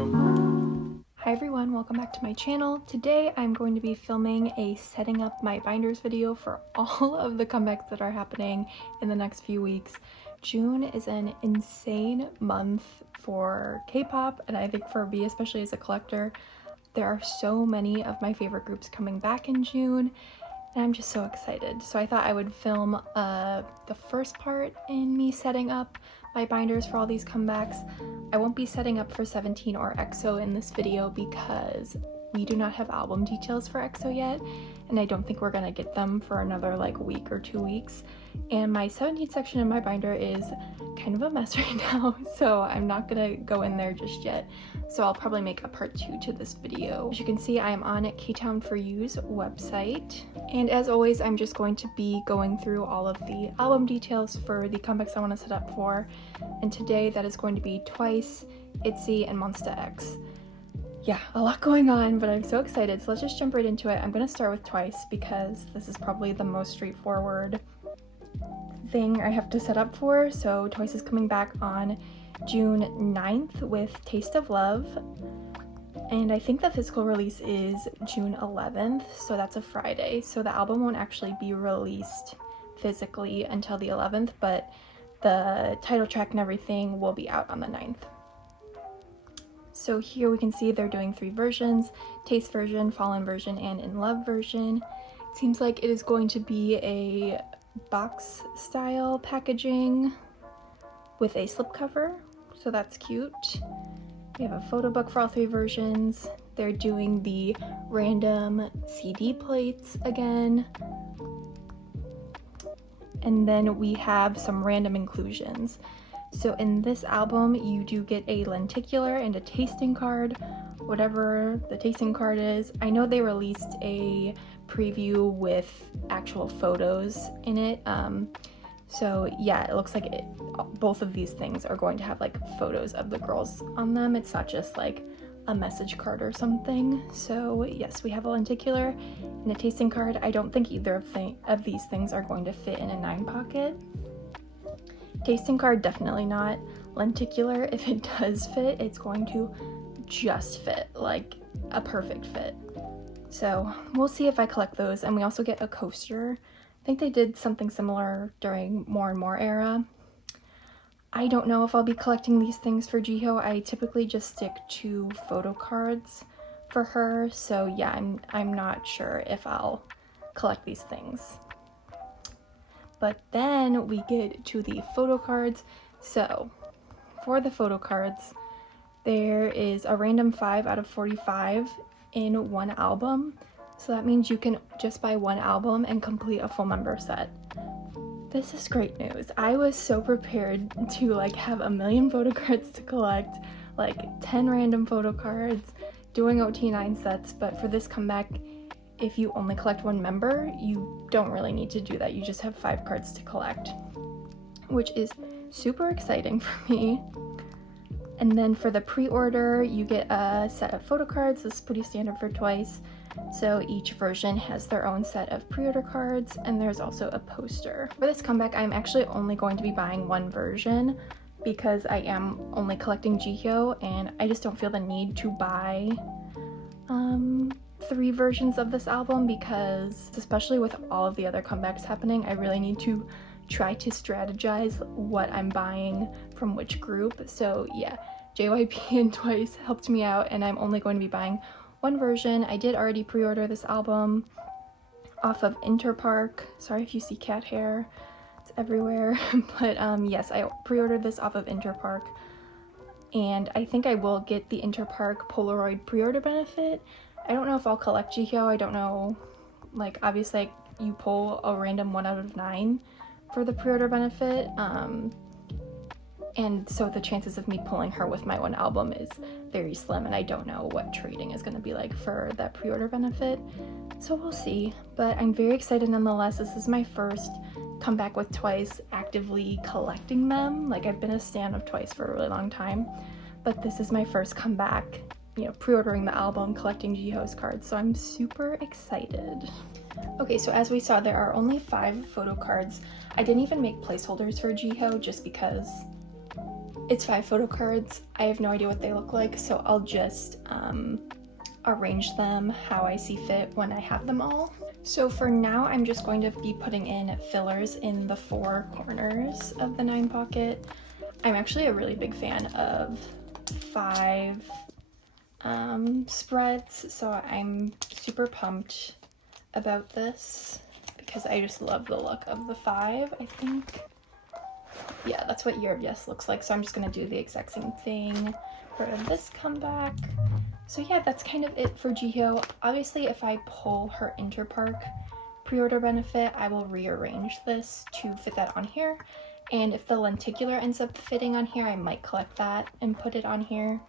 video. Hi everyone, welcome back to my channel. Today I'm going to be filming a setting up my binders video for all of the comebacks that are happening in the next few weeks. June is an insane month for K-pop, and I think for me, especially as a collector, there are so many of my favorite groups coming back in June, and I'm just so excited. So I thought I would film the first part in me setting up my binders for all these comebacks. I won't be setting up for 17 or EXO in this video because we do not have album details for EXO yet, and I don't think we're gonna get them for another week or 2 weeks. And my 17 section in my binder is kind of a mess right now, so I'm not gonna go in there just yet. So I'll probably make a part 2 to this video. As you can see, I am on Ktown4u's website, and as always, I'm just going to be going through all of the album details for the comebacks I want to set up for. And today that is going to be Twice, Itzy, and Monsta X. Yeah, a lot going on, but I'm so excited. So let's just jump right into it. I'm going to start with Twice because this is probably the most straightforward thing I have to set up for. So Twice is coming back on June 9th with Taste of Love, and I think the physical release is June 11th, so that's a Friday. So the album won't actually be released physically until the 11th, but the title track and everything will be out on the 9th. So here we can see they're doing 3 versions: Taste version, Fallen version, and In Love version. It seems like it is going to be a box style packaging with a slipcover, so that's cute. We have a photo book for all 3 versions. They're doing the random CD plates again. And then we have some random inclusions. So in this album, you do get a lenticular and a tasting card, whatever the tasting card is. I know they released a preview with actual photos in it. So yeah, it looks like both of these things are going to have photos of the girls on them. It's not just a message card or something. So yes, we have a lenticular and a tasting card. I don't think either of these things are going to fit in a 9 pocket. Tasting card, definitely not. Lenticular, if it does fit, it's going to just fit, like a perfect fit. So we'll see if I collect those. And we also get a coaster. I think they did something similar during More and More era. I don't know if I'll be collecting these things for Jihyo. I typically just stick to photo cards for her, so yeah, I'm not sure if I'll collect these things. But then we get to the photo cards. So for the photo cards, there is a random 5 out of 45 in one album. So that means you can just buy one album and complete a full member set. This is great news. I was so prepared to have a million photo cards to collect, 10 random photo cards, doing OT9 sets, but for this comeback, if you only collect one member, you don't really need to do that. You just have 5 cards to collect, which is super exciting for me. And then for the pre-order, you get a set of photo cards. This is pretty standard for Twice. So each version has their own set of pre-order cards, and there's also a poster. For this comeback, I'm actually only going to be buying one version because I am only collecting Jihyo, and I just don't feel the need to buy 3 versions of this album because, especially with all of the other comebacks happening, I really need to try to strategize what I'm buying from which group. So yeah, JYP and Twice helped me out, and I'm only going to be buying one version. I did already pre-order this album off of Interpark. Sorry if you see cat hair, it's everywhere. But yes, I pre-ordered this off of Interpark, and I think I will get the Interpark Polaroid pre-order benefit. I don't know if I'll collect Jihyo. I don't know, obviously you pull a random 1 out of 9 for the pre-order benefit, and so the chances of me pulling her with my one album is very slim, and I don't know what trading is going to be like for that pre-order benefit, so we'll see. But I'm very excited nonetheless. This is my first comeback with Twice actively collecting them. I've been a stan of Twice for a really long time, but this is my first comeback, pre-ordering the album, collecting Jihyo's cards, so I'm super excited. Okay, so as we saw, there are only 5 photo cards. I didn't even make placeholders for Jihyo just because It's 5 photo cards. I have no idea what they look like, so I'll just arrange them how I see fit when I have them all. So for now, I'm just going to be putting in fillers in the 4 corners of the 9 pocket. I'm actually a really big fan of 5 spreads, so I'm super pumped about this because I just love the look of the 5, I think. Yeah, that's what Year of Yes looks like, so I'm just gonna do the exact same thing for this comeback. So yeah, that's kind of it for Jihyo. Obviously, if I pull her Interpark pre-order benefit, I will rearrange this to fit that on here. And if the lenticular ends up fitting on here, I might collect that and put it on here.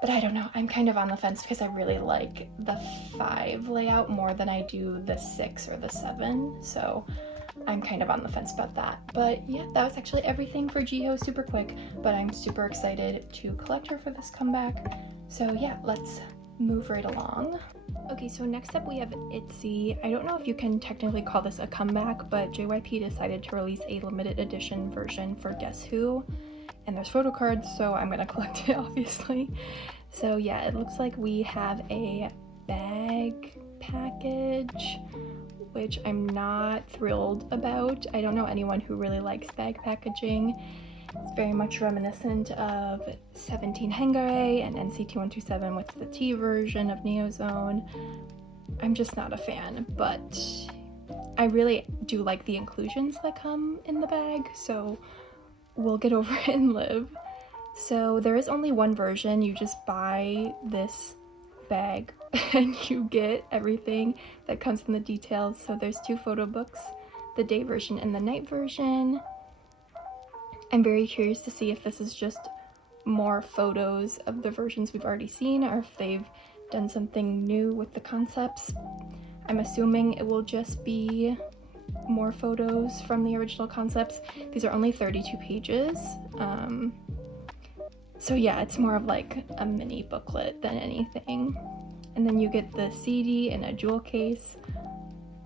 But I don't know, I'm kind of on the fence because I really like the 5 layout more than I do the 6 or the 7. So I'm kind of on the fence about that. But yeah, that was actually everything for Jihyo, super quick, but I'm super excited to collect her for this comeback. So yeah, let's move right along. Okay, so next up we have Itzy. I don't know if you can technically call this a comeback, but JYP decided to release a limited edition version for Guess Who, and there's photo cards, so I'm gonna collect it, obviously. So yeah, it looks like we have a bag package, which I'm not thrilled about. I don't know anyone who really likes bag packaging. It's very much reminiscent of 17 Hengare and NCT 127 with the T version of Neozone. I'm just not a fan, but I really do like the inclusions that come in the bag, so we'll get over it and live. So there is only one version. You just buy this bag and you get everything that comes in the details. So there's 2 photo books, the day version and the night version. I'm very curious to see if this is just more photos of the versions we've already seen or if they've done something new with the concepts. I'm assuming it will just be more photos from the original concepts. These are only 32 pages. So yeah, it's more of like a mini booklet than anything. And then you get the CD in a jewel case.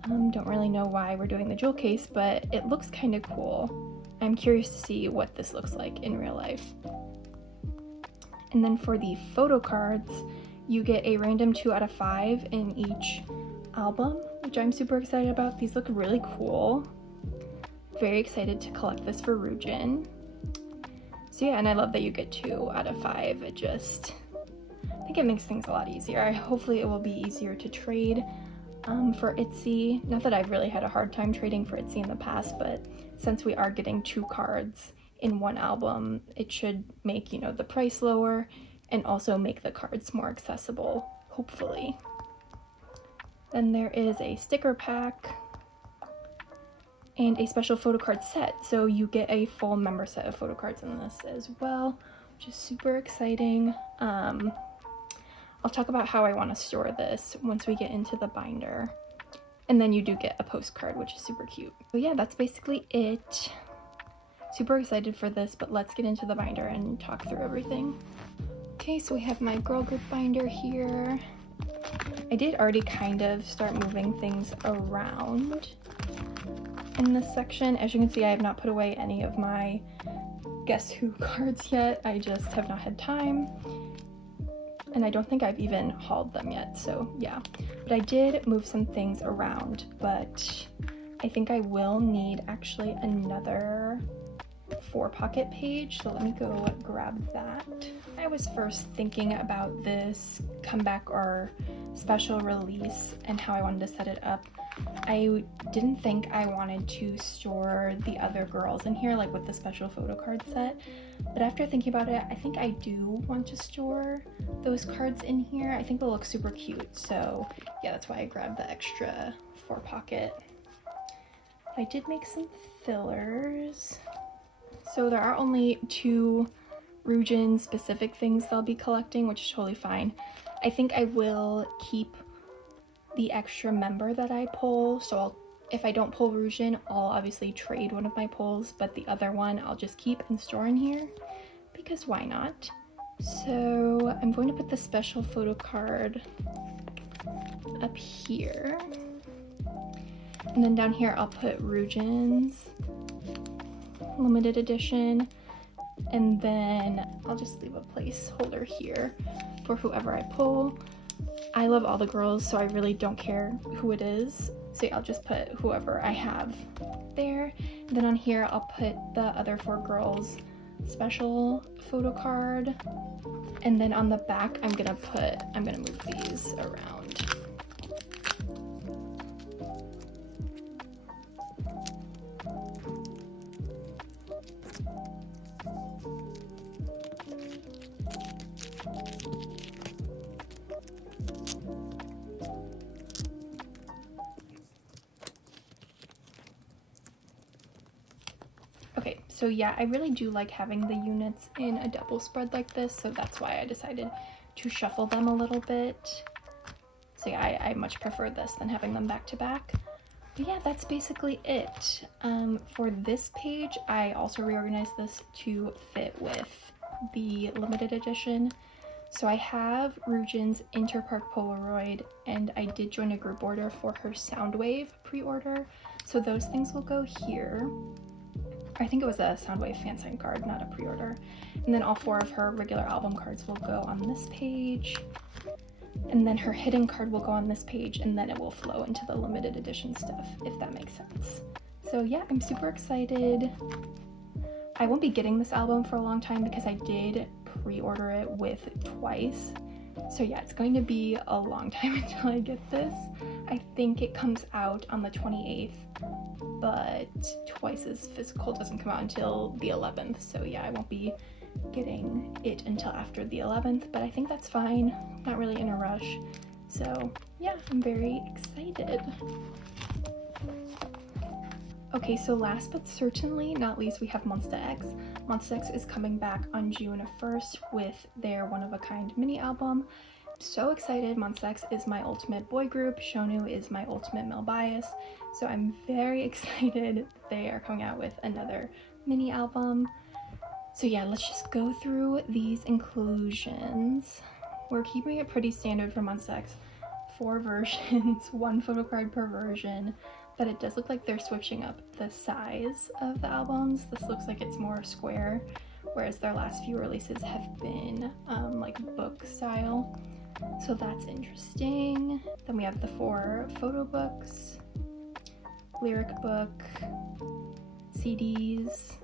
Don't really know why we're doing the jewel case, but it looks kind of cool. I'm curious to see what this looks like in real life. And then for the photo cards, you get a random 2 out of 5 in each album, which I'm super excited about. These look really cool. Very excited to collect this for Ryujin. So yeah, and I love that you get 2 out of 5. I think it makes things a lot easier. Hopefully it will be easier to trade for Itzy. Not that I've really had a hard time trading for Itzy in the past, but since we are getting 2 cards in one album, it should make, you know, the price lower and also make the cards more accessible, hopefully. Then there is a sticker pack and a special photo card set. So you get a full member set of photo cards in this as well, which is super exciting. I'll talk about how I want to store this once we get into the binder. And then you do get a postcard, which is super cute. So yeah, that's basically it. Super excited for this, but let's get into the binder and talk through everything. Okay, so we have my girl group binder here. I did already kind of start moving things around in this section. As you can see, I have not put away any of my Guess Who cards yet. I just have not had time. And I don't think I've even hauled them yet, so yeah. But I did move some things around, but I think I will need actually another 4-pocket page, so let me go grab that. I was first thinking about this comeback or special release and how I wanted to set it up. I didn't think I wanted to store the other girls in here, like with the special photo card set, but after thinking about it, I think I do want to store those cards in here. I think they'll look super cute, so yeah, that's why I grabbed the extra 4-pocket. I did make some fillers. So there are only 2 Ryujin specific things I'll be collecting, which is totally fine. I think I will keep the extra member that I pull, so if I don't pull Ryujin, I'll obviously trade one of my pulls, but the other one I'll just keep and store in here, because why not? So I'm going to put the special photo card up here, and then down here I'll put Ryujin's limited edition, And then I'll just leave a placeholder here for whoever I pull. I love all the girls, so I really don't care who it is. So yeah, I'll just put whoever I have there. And then on here, I'll put the other 4 girls' special photo card. And then on the back, I'm gonna move these around. Okay, so yeah, I really do like having the units in a double spread like this, so that's why I decided to shuffle them a little bit. So yeah, I much prefer this than having them back to back. But yeah, that's basically it. For this page, I also reorganized this to fit with the limited edition. So I have Rujin's Interpark Polaroid, and I did join a group order for her Soundwave pre-order. So those things will go here. I think it was a Soundwave fan sign card, not a pre-order. And then all 4 of her regular album cards will go on this page. And then her hidden card will go on this page, and then it will flow into the limited edition stuff, if that makes sense. So yeah, I'm super excited. I won't be getting this album for a long time because I did pre-order it with Twice. So yeah, it's going to be a long time until I get this. I think it comes out on the 28th, but Twice's physical doesn't come out until the 11th. So yeah, I won't be getting it until after the 11th, but I think that's fine. I'm not really in a rush. So yeah, I'm very excited. Okay, so last but certainly not least, we have Monsta X. Monsta X is coming back on June 1st with their one-of-a-kind mini album. I'm so excited. Monsta X is my ultimate boy group. Shonu is my ultimate male bias. So I'm very excited they are coming out with another mini album. So yeah, let's just go through these inclusions. We're keeping it pretty standard for Monsta X. 4 versions, 1 photo card per version. But it does look like they're switching up the size of the albums. This looks like it's more square, whereas their last few releases have been like book style. So that's interesting. Then we have the 4 photo books, lyric book, CDs,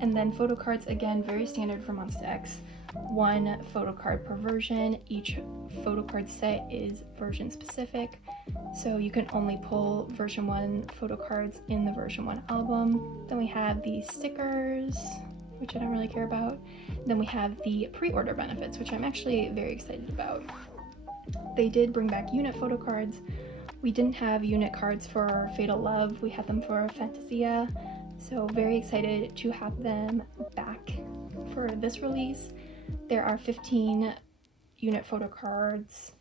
and then photo cards, again, very standard for Monsta X. 1 photo card per version. Each photo card set is version specific, so you can only pull version 1 photo cards in the version 1 album. Then we have the stickers, which I don't really care about. Then we have the pre-order benefits, which I'm actually very excited about. They did bring back unit photo cards. We didn't have unit cards for Fatal Love, we had them for Fantasia, so very excited to have them back for this release. There are 15 unit photo cards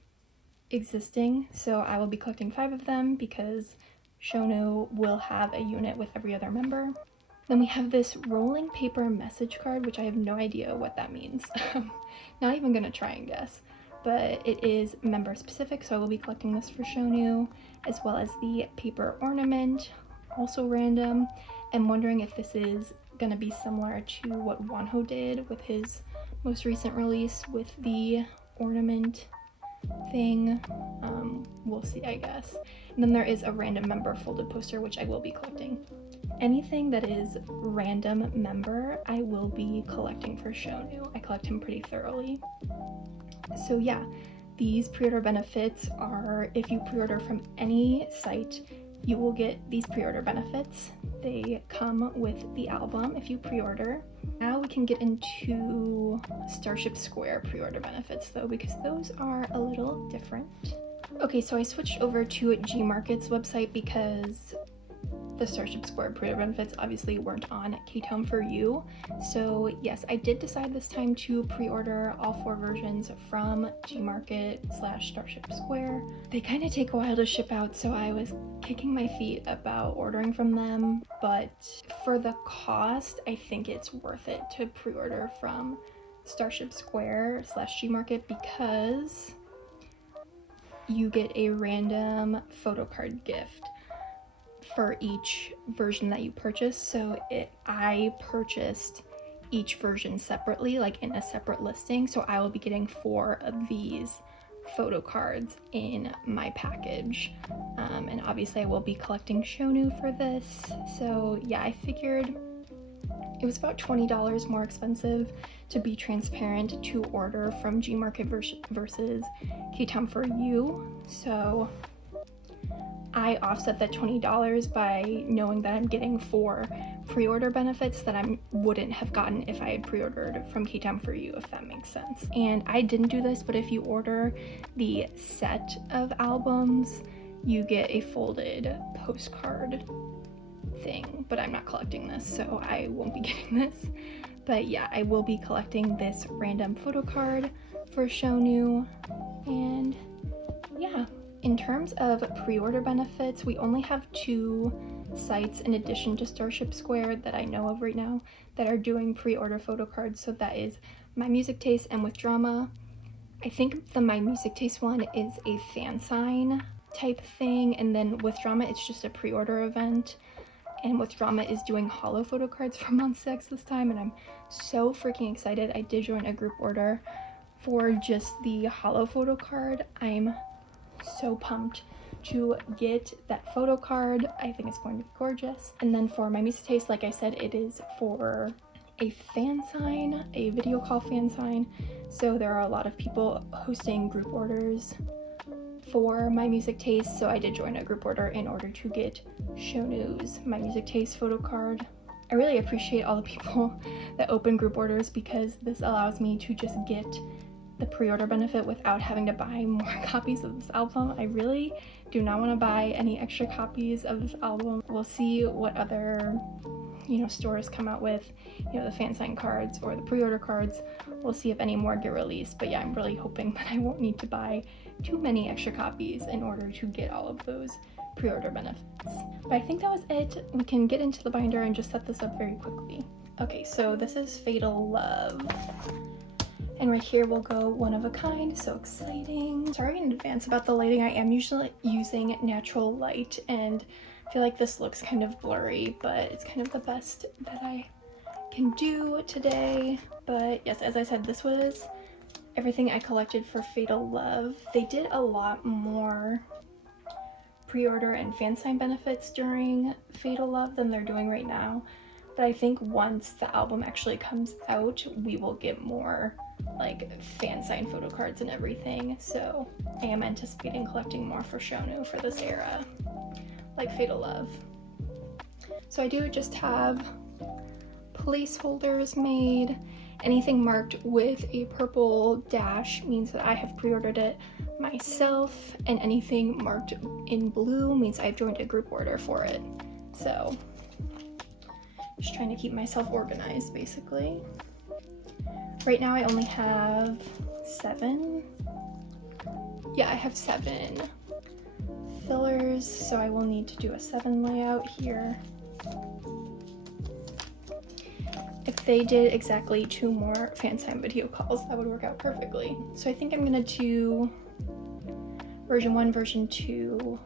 existing, so I will be collecting 5 of them because Shonu will have a unit with every other member. Then we have this rolling paper message card, which I have no idea what that means. Not even gonna try and guess, but it is member specific, so I will be collecting this for Shonu, as well as the paper ornament, also random. I'm wondering if this is gonna be similar to what Wonho did with his most recent release with the ornament thing. We'll see, I guess. And then there is a random member folded poster, which I will be collecting. Anything that is random member, I will be collecting for Shonu. I collect him pretty thoroughly. So yeah, these pre-order benefits are, if you pre-order from any site, you will get these pre-order benefits. They come with the album if you pre-order. Now we can get into Starship Square pre-order benefits though, because those are a little different. Okay, so I switched over to Gmarket's website because the Starship Square pre-order benefits obviously weren't on K-Tone for You. So yes, I did decide this time to pre-order all 4 versions from Gmarket/Starship Square. They kind of take a while to ship out, so I was kicking my feet about ordering from them, but for the cost, I think it's worth it to pre-order from Starship Square/Gmarket because you get a random photo card gift for each version that you purchase. So I purchased each version separately, like in a separate listing. So I will be getting 4 of these photo cards in my package. And obviously I will be collecting Shonu for this. So yeah, I figured it was about $20 more expensive, to be transparent, to order from Gmarket versus kpop. So I offset that $20 by knowing that I'm getting 4 pre-order benefits that I wouldn't have gotten if I had pre-ordered from kpop, if that makes sense. And I didn't do this, but if you order the set of albums, you get a folded postcard thing, but I'm not collecting this, so I won't be getting this. But yeah, I will be collecting this random photo card for Shonu. And yeah, in terms of pre-order benefits, we only have 2 sites in addition to Starship Square that I know of right now that are doing pre-order photo cards. So that is My Music Taste and With Drama. I think the My Music Taste one is a fan sign type thing, and then With Drama it's just a pre-order event. And With Drama is doing holo photo cards for Monsta X this time, and I'm so freaking excited. I did join a group order for just the holo photo card. I'm so pumped to get that photo card. I think it's going to be gorgeous. And then for My Music Taste, like I said, it is for a fan sign, a video call fan sign. So there are a lot of people hosting group orders for My Music Taste, so I did join a group order in order to get Shonu's My Music Taste photo card. I really appreciate all the people that open group orders, because this allows me to just get the pre-order benefit without having to buy more copies of this album. I really do not want to buy any extra copies of this album. We'll see what other, stores come out with, the fan sign cards or the pre-order cards. We'll see if any more get released. But yeah, I'm really hoping that I won't need to buy too many extra copies in order to get all of those pre-order benefits. But I think that was it. We can get into the binder and just set this up very quickly. Okay, so this is Fatal Love. And right here we'll go One of a Kind. So exciting. Sorry in advance about the lighting. I am usually using natural light, and I feel like this looks kind of blurry, but it's kind of the best that I can do today. But yes, as I said, this was everything I collected for Fatal Love. They did a lot more pre-order and fan sign benefits during Fatal Love than they're doing right now. But I think once the album actually comes out, we will get more like fan sign photo cards and everything. So I am anticipating collecting more for Shonu for this era, like Fatal Love. So I do just have placeholders made. Anything marked with a purple dash means that I have pre-ordered it myself, and anything marked in blue means I've joined a group order for it. So just trying to keep myself organized, basically. Right now I only have 7. Yeah, I have 7 fillers, so I will need to do a 7 layout here. If they did exactly 2 more fan sign video calls, that would work out perfectly. So I think I'm gonna do version 1, version 2,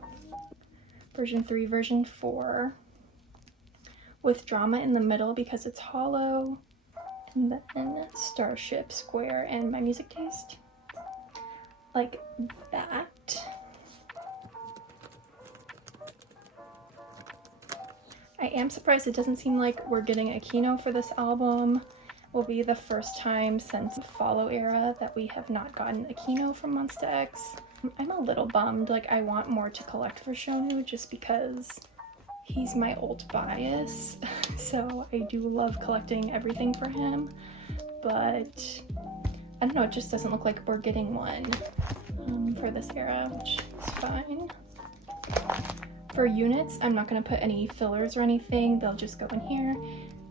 version 3, version 4, with Drama in the middle because it's hollow, and then Starship Square and My Music Taste, like that. I am surprised it doesn't seem like we're getting a Kino for this album. Will be the first time since the Follow era that we have not gotten a Kino from Monsta X. I'm a little bummed. Like, I want more to collect for Shonu just because he's my old bias. So I do love collecting everything for him, but I don't know, it just doesn't look like we're getting one for this era, which is fine. For units, I'm not going to put any fillers or anything. They'll just go in here.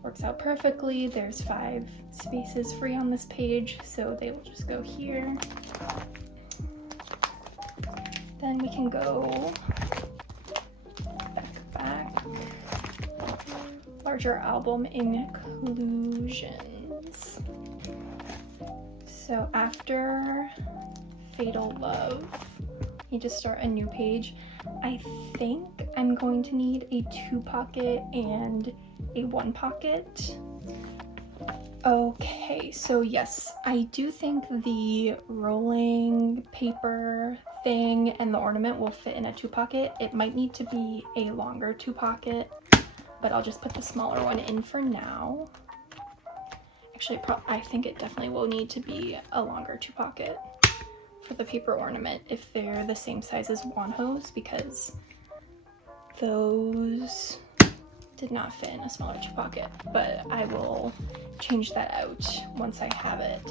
Works out perfectly. There's 5 spaces free on this page, so they will just go here. Then we can go back. Larger album inclusions. So after Fatal Love, need to start a new page. I think I'm going to need a 2 pocket and a 1 pocket. Okay, so yes, I do think the rolling paper thing and the ornament will fit in a 2-pocket. It might need to be a longer 2-pocket, but I'll just put the smaller one in for now. Actually, I think it definitely will need to be a longer 2-pocket for the paper ornament if they're the same size as Wonho's, because those did not fit in a smaller 2-pocket, but I will change that out once I have it.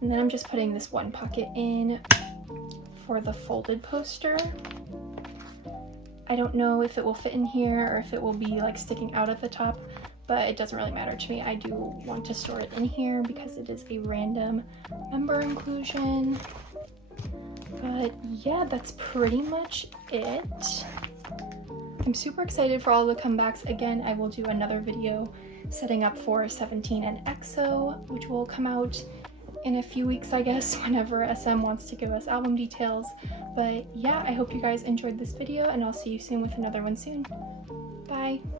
And then I'm just putting this 1 pocket in for the folded poster. I don't know if it will fit in here or if it will be like sticking out at the top, but it doesn't really matter to me. I do want to store it in here because it is a random member inclusion. But yeah, that's pretty much it. I'm super excited for all the comebacks. Again, I will do another video setting up for 17 and EXO, which will come out in a few weeks, I guess, whenever SM wants to give us album details. But yeah, I hope you guys enjoyed this video, and I'll see you soon with another one soon. Bye!